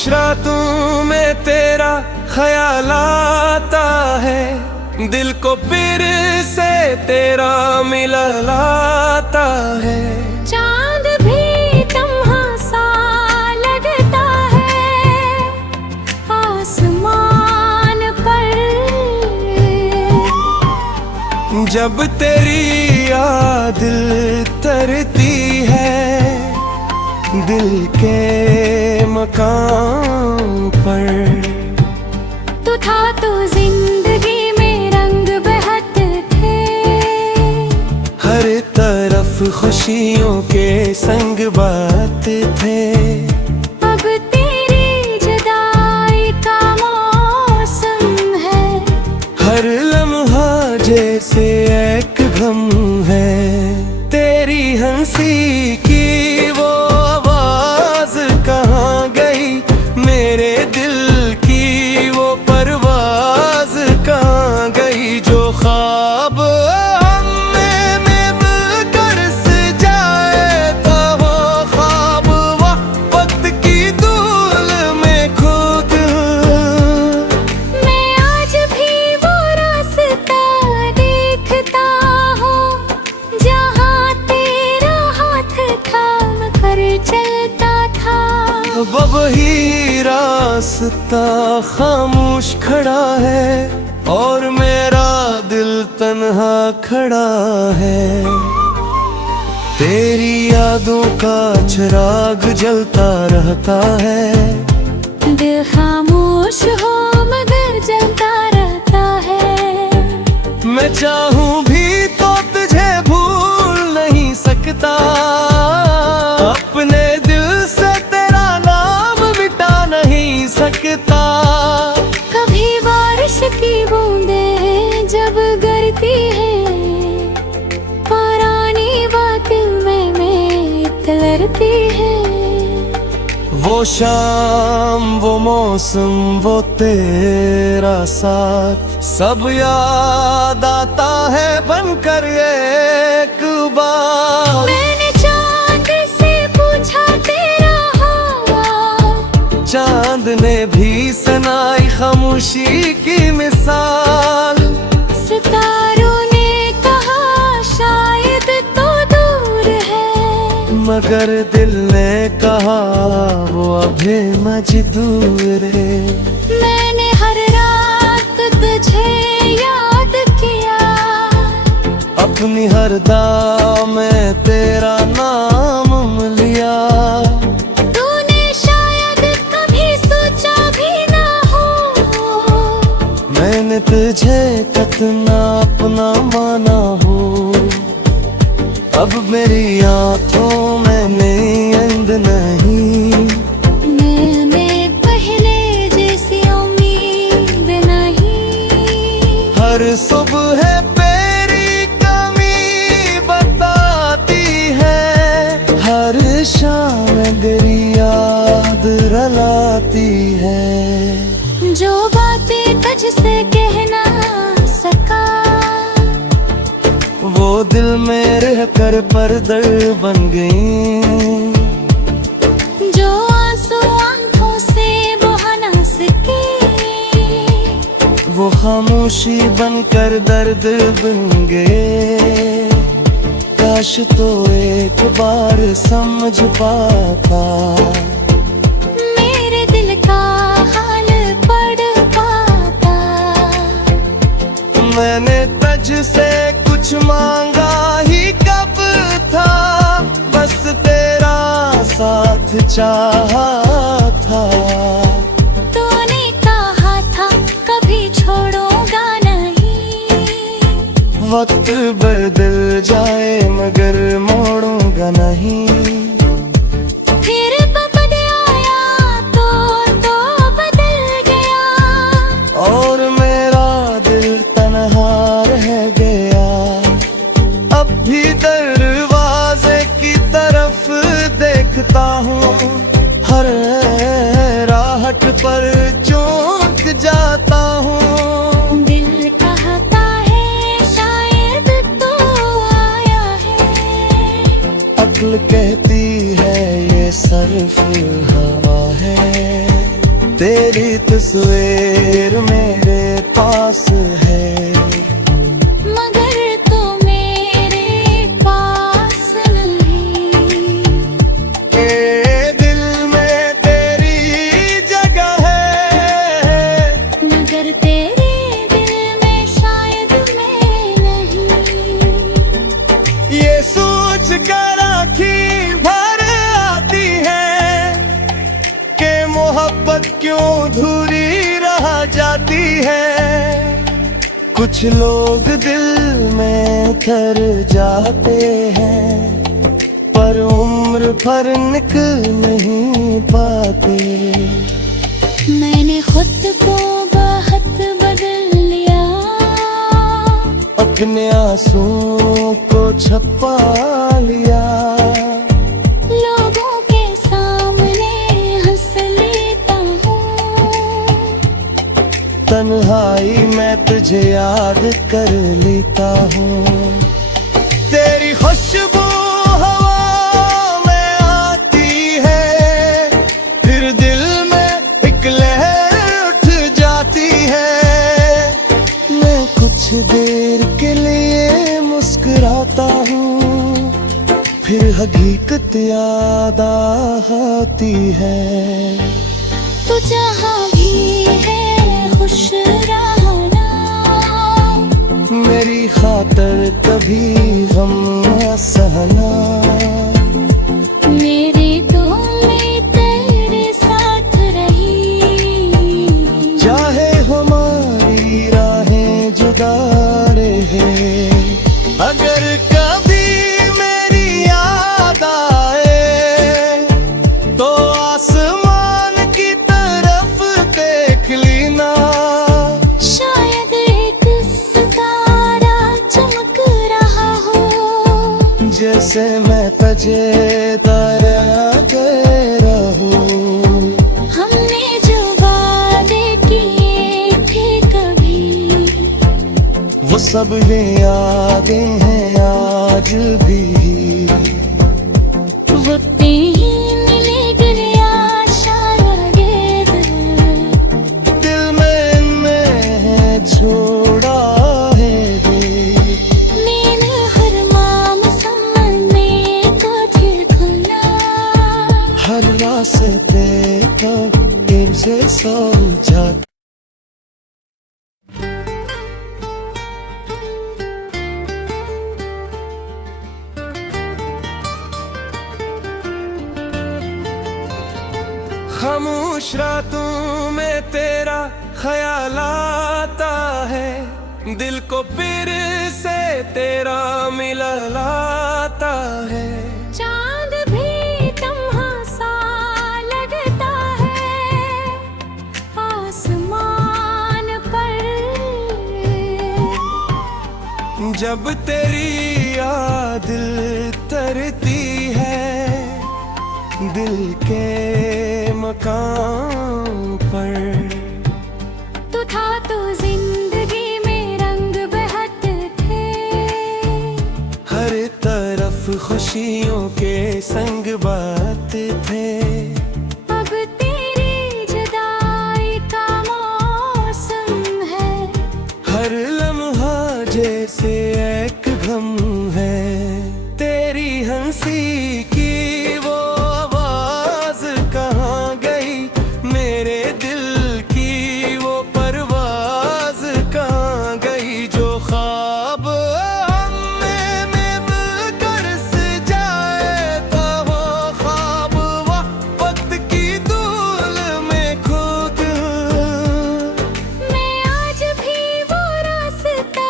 खामोश रातों में तेरा ख्याल आता है, दिल को फिर से तेरा मिलाता है। चांद भी तम्हा सा लगता है आसमान पर, जब तेरी याद दिल तरती है दिल के मकाम पर। तू था तो जिंदगी में रंग बहते थे, हर तरफ खुशियों के संग बाते थे। अब तेरी जुदाई का मौसम है, हर लम्हा जैसे एक गम है। तेरी हंसी की वो आवाज कहाँ गई, मेरे दिल की वो परवाज कहाँ गई। जो ख्वाब हमने में मिलकर सजाए था, वो ख्वाब वक्त की धूल में खो गया। मैं आज भी वो रास्ता देखता हूँ जहाँ तेरा हाथ थाम कर चलता था। अब वही रास्ता खामोश खड़ा है और मेरा दिल तन्हा खड़ा है। तेरी यादों का चिराग जलता रहता है, दिल खामोश हो मगर जलता रहता है। मैं चाहूं भी तो तुझे भूल नहीं सकता, अपने दिल से तेरा नाम मिटा नहीं सकता। कभी बारिश की बूंदें जब गिरती है, पुरानी बातें में तलरती है। वो शाम वो मौसम वो तेरा साथ, सब याद आता है बनकर एक बार। मैंने चांद से पूछा तेरा हाल, चांद ने भी सुनाई खामोशी की मिसाल। सितारों ने कहा शायद तो दूर है, मगर दिल ने कहा वो अभी मजदूर है। मैंने हर रात तुझे याद किया, अपनी हर दाव में तेरा नाम लिया। तूने शायद कभी सोचा भी ना हो, मैंने तुझे कितना अपना माना हो। अब मेरी आंखों में नींद नहीं, मैं पहले जैसी उम्मीद नहीं। हर सुबह तेरी कमी बताती है, हर शाम तेरी याद रुलाती है। जो बातें तुझसे कह ना सका, वो दिल में रह कर पर्दर बन गई। जो आंसू आंखों से बहा ना सके, वो खामोशी बनकर दर्द बन गए। काश तो एक बार समझ पाता, मेरे दिल का हाल पढ़ पाता। मैंने तुझसे कुछ मांगा ही कब था, बस तेरा साथ चाहा था। तूने कहा था कभी छोड़ूंगा नहीं, वक्त बदल जाए मगर मोड़ूंगा नहीं। फिर बदल आया तो बदल गया, और मेरा दिल तन्हा रह गया। अब भी दरवाजे की तरफ देखता हूँ, हर राहत पर चौंक जाता हूँ। दिल कहता है शायद तू आया है, अक्ल कहती है ये सर्फ हवा है। तेरी तस्वीर मेरे पास है, मगर तू मेरे पास नहीं। ये दिल में तेरी जगह है, मगर तेरे दिल में शायद मैं नहीं। ये सोच कर आँखें भर आती है कि मोहब्बत क्यों अधूरी रह जाती है। कुछ लोग दिल में कर जाते हैं, पर उम्र भर निकल नहीं पाते। मैंने खुद को बहुत बदल लिया, अपने आंसुओं को छुपा लिया, लोगों के सामने हंस लेता हूँ। तन्हाई मैं तुझे याद कर लेता हूँ। तेरी खुशबू हवा में आती है, फिर दिल में एक लहर उठ जाती है। मैं कुछ देर के लिए मुस्कुराता हूँ, फिर हकीकत याद आती है। तू जहाँ भी है खुश रहना, मेरी खातर कभी गम न सहना। मेरी दुआ तेरे साथ रही, चाहे हमारी राहें जुदा रहे, अगर कभी मेरी याद आए तो आसमान की तरफ देख लेना। शायद एक सितारा चमक रहा हो, जैसे मैं तुझे दया दे रहूं। हमने जो वादे किए थे कभी, वो सब ये यादें हैं आज भी। वक्त ही मिले गिरिया शायद, दिल में छोड़ा है नींद हर माम समझने को खुला। हर रास्ते तो इनसे सोचा। खामोश रातों में तेरा ख्याल आता है, दिल को फिर से तेरा मिलाता है। चांद भी तम्हा सा लगता है आसमान पर, जब तेरी याद तरती है दिल के मकाम पर। तू था तो जिंदगी में रंग बहते थे, हर तरफ खुशियों के संग बात थे। अब तेरी जुदाई का मौसम है, हर लम्हा जैसे एक गम है। तेरी हंसी की वो आवाज कहाँ गई, मेरे दिल की वो परवाज कहाँ गई। जो ख्वाब हमने मिलकर सजाए था, वो ख्वाब वक्त की धूल में खो गया। मैं आज भी वो रास्ता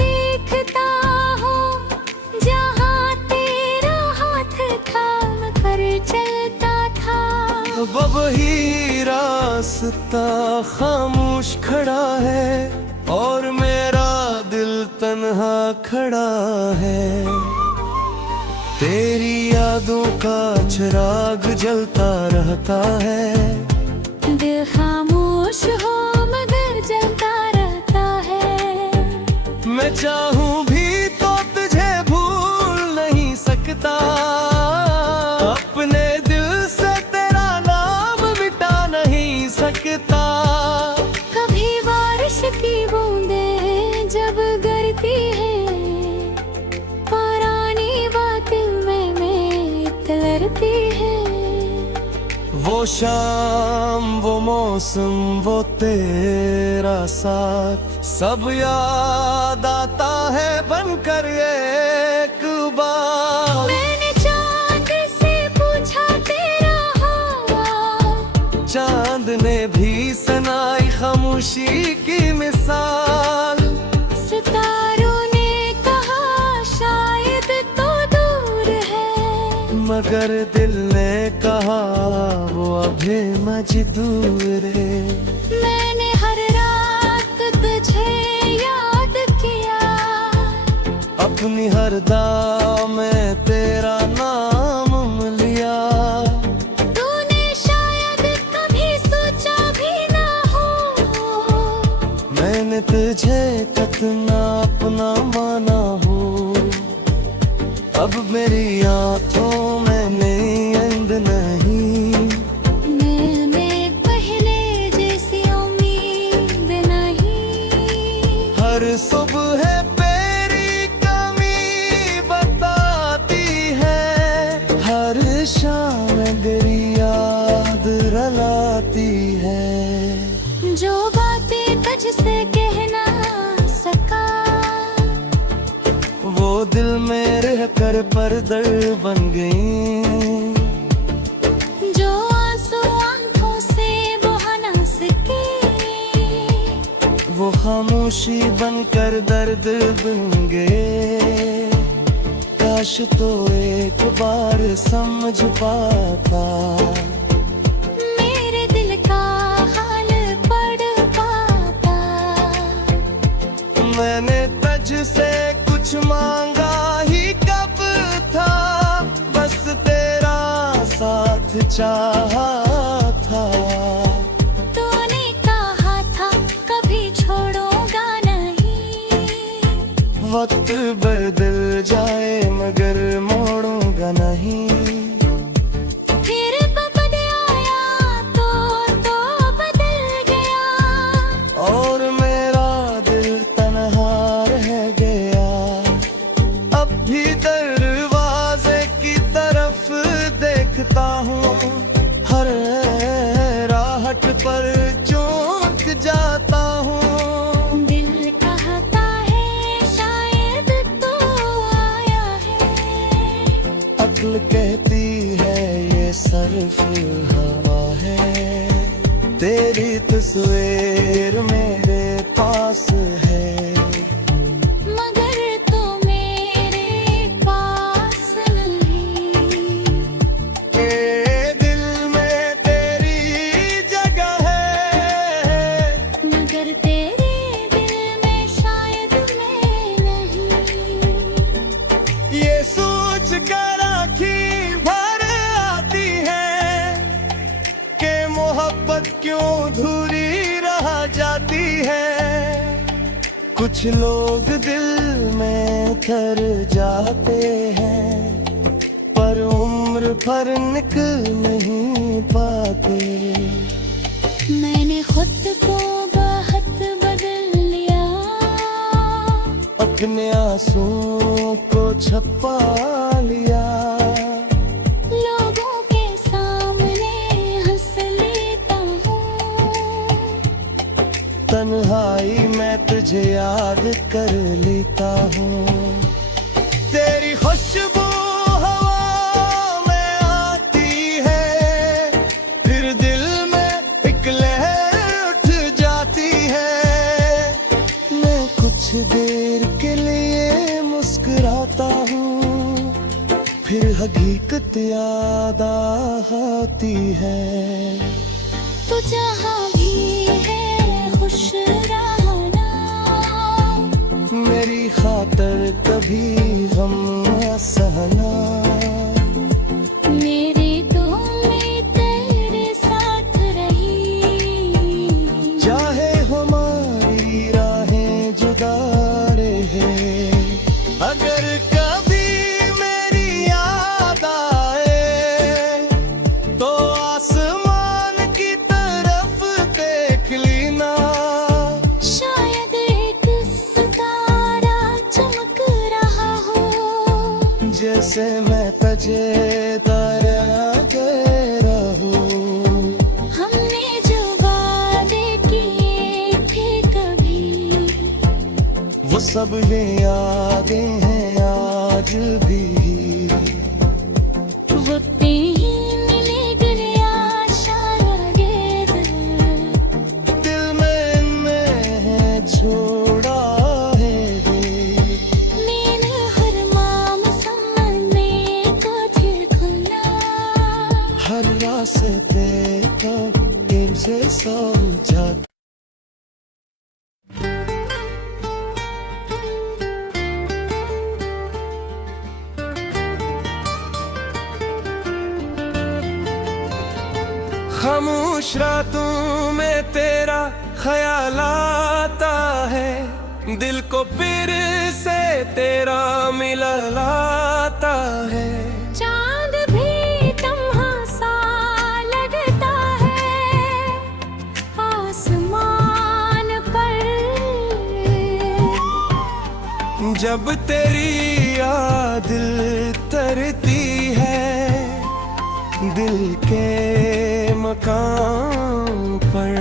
देखता हूँ, जहाँ तेरा हाथ थाम कर चलता था। अब वही रास्ता खामोश खड़ा है, और मेरा दिल तन्हा खड़ा है। तेरी यादों का चिराग जलता रहता है, दिल खामोश हो मगर जलता रहता है। मैं चाहूं भी तो तुझे भूल नहीं सकता, अपने दिल से तेरा नाम मिटा नहीं सकता। शाम वो मौसम वो तेरा साथ सब याद आता है बनकर एक बार। मैंने चांद से पूछा तेरा हाल, चांद ने भी सुनाई खामोशी की मिसाल। सितारों ने कहा शायद तो दूर है, मगर दिल ने कहा वो अभी मजदूर है। मैंने हर रात तुझे याद किया, अपनी हर दाव में तेरा नाम लिया। तूने शायद कभी सोचा भी ना हो, मैंने तुझे कितना अपना माना हो। अब मेरी आंखों में नींद नहीं, मैंने पहले जैसी उम्मीद नहीं। हर सुबह तेरी कमी बताती है, हर शाम तेरी याद रुलाती है। जो बातें तुझसे कह ना सका, वो दिल में रह कर पर्दर बन गई। जो आंसू आंखों से बहा ना सके, वो खामोशी बनकर दर्द बन गए। काश तो एक बार समझ पाता, मेरे दिल का हाल पढ़ पाता। मैंने तुझसे कुछ मांगा ही कब था, बस तेरा साथ चाहा था। तूने कहा था कभी छोड़ूंगा नहीं, वक्त बदल जाए मगर मोड़ूंगा नहीं। फिर बदल आया तो बदल गया, और मेरा दिल तन्हा रह गया। अब भी दरवाजे की तरफ देखता हूँ, हर राहत पर चौंक जाता हूँ। दिल कहता है शायद तो आया है, अक्ल कहती है ये सिर्फ हवा है। तेरी तस्वीर मेरे पास है, मगर तू मेरे पास नहीं। ये दिल में तेरी जगह है, मगर तेरे दिल में शायद मैं नहीं। ये सोच कर आँखें भर आती है कि मोहब्बत क्यों अधूरी रह जाती है। कुछ लोग दिल में उतर जाते हैं, पर उम्र भर निकल नहीं पाते। मैंने खुद को बहुत बदल लिया, अपने आंसुओं को छपा लिया। लोगों के सामने हंस लेता हूँ, तन्हाई में तुझे याद कर लेता हूँ। तेरी खुशबू हवा में आती है, फिर दिल में एक लहर उठ जाती है। मैं कुछ देर के लिए मुस्कुराता हूँ, फिर हकीकत याद आती है। तू जहाँ भी है खुश रहना, मेरी खातर कभी गम न सहना। मेरी दुआ तेरे साथ रही, चाहे हमारी राहें जुदा रहे। अगर कभी मेरी याद आए तो आसमान की तरफ देख लेना। शायद एक सितारा चमक रहा हो, जैसे मैं तुझे तारा कह रहूं। वो सब ये यादें हैं आज भी। वक्त ही मिले गिलिया शायद दिल मैंने है छोड़ा है मैंने हर माम समझने को खुला हर रास्ते कब इनसे समझा। खामोश रातों में तेरा ख्याल आता है, दिल को फिर से तेरा मिलाता है। चांद भी तम्हा सा लगता है आसमान पर जब तेरी याद तरती है दिल के मकाम पर।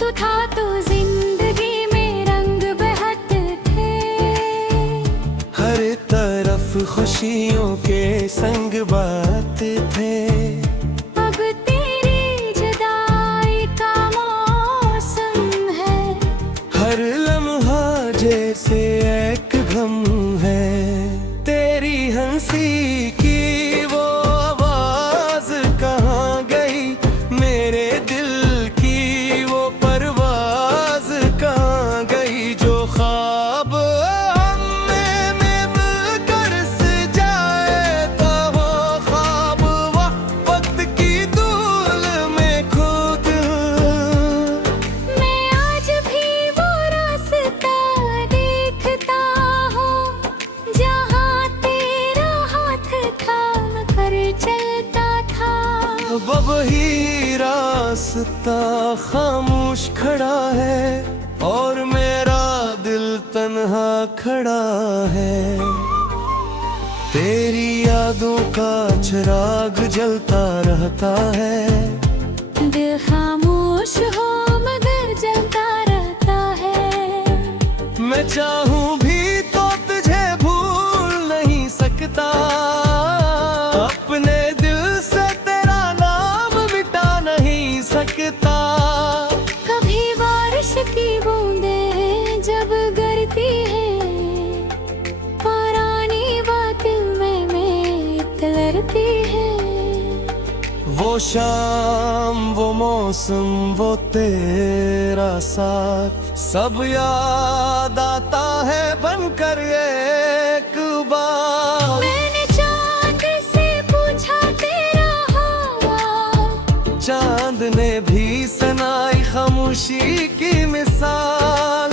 तू था तो जिंदगी में रंग बहते थे हर तरफ खुशियों के संग बात थे। अब तेरी जुदाई का मौसम है हर लम्हा जैसे एक गम है। तेरी हंसी की वो आवाज कहाँ गई, मेरे दिल की वो परवाज कहाँ गई। जो ख्वाब हमें मिलकर सजाए तो वो ख्वाब वक्त की धूल में खो गए। मैं आज भी वो रास्ता देखता हूँ जहाँ तेरा हाथ थाम कर चलता था। अब वही रास्ता खामोश खड़ा है और मेरा दिल तन्हा खड़ा है। तेरी यादों का चिराग जलता रहता है। दिल खामोश हो मगर जलता रहता है। मैं चाहूं भी तो तुझे भूल नहीं सकता, अपने दिल से तेरा नाम मिटा नहीं सकता। कभी बारिश की बूंदें जब गिरती है पुरानी बातें में तलरती है। वो शाम वो मौसम वो तेरा साथ सब याद आता है बनकर एक बार। मैंने चांद से पूछा तेरा हाल, चांद ने भी सुनाई खामोशी की मिसाल।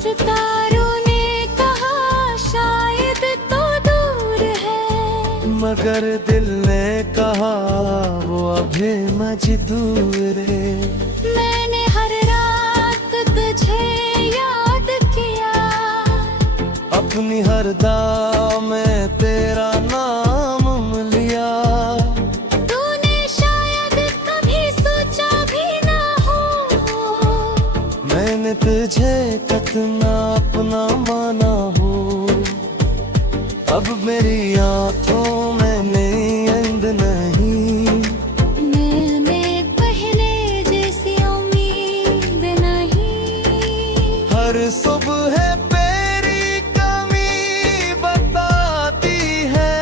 सितारों ने कहा शायद तो दूर है मगर दिल ने कहा वो अभी मजदूर है। मैंने हर रात तुझे याद किया अपनी हर दाव में तेरा नाम लिया। तूने शायद कभी सोचा भी ना हो मैंने तुझे कितना अपना माना हो। अब मेरी आंखों में नींद नहीं, मैं पहले जैसी उम्मीद नहीं। हर सुबह तेरी कमी बताती है,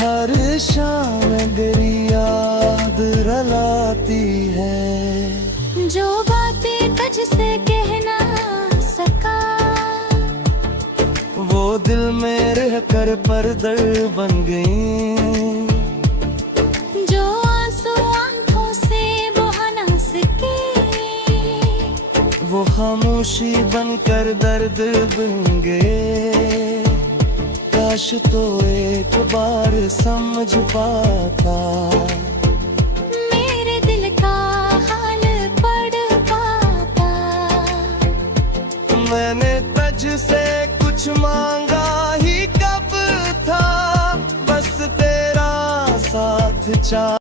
हर शाम तेरी याद रलाती है। जो बातें तुझसे कह ना सका वो दिल में रह कर पर्दे बन गई। जो आंसू आंखों से बहा ना सके वो खामोशी बनकर दर्द बन गए। काश तो एक बार समझ पाता मेरे दिल का हाल पढ़ पाता। मैंने तुझसे कुछ मांगा ही कब था, बस तेरा साथ चाह।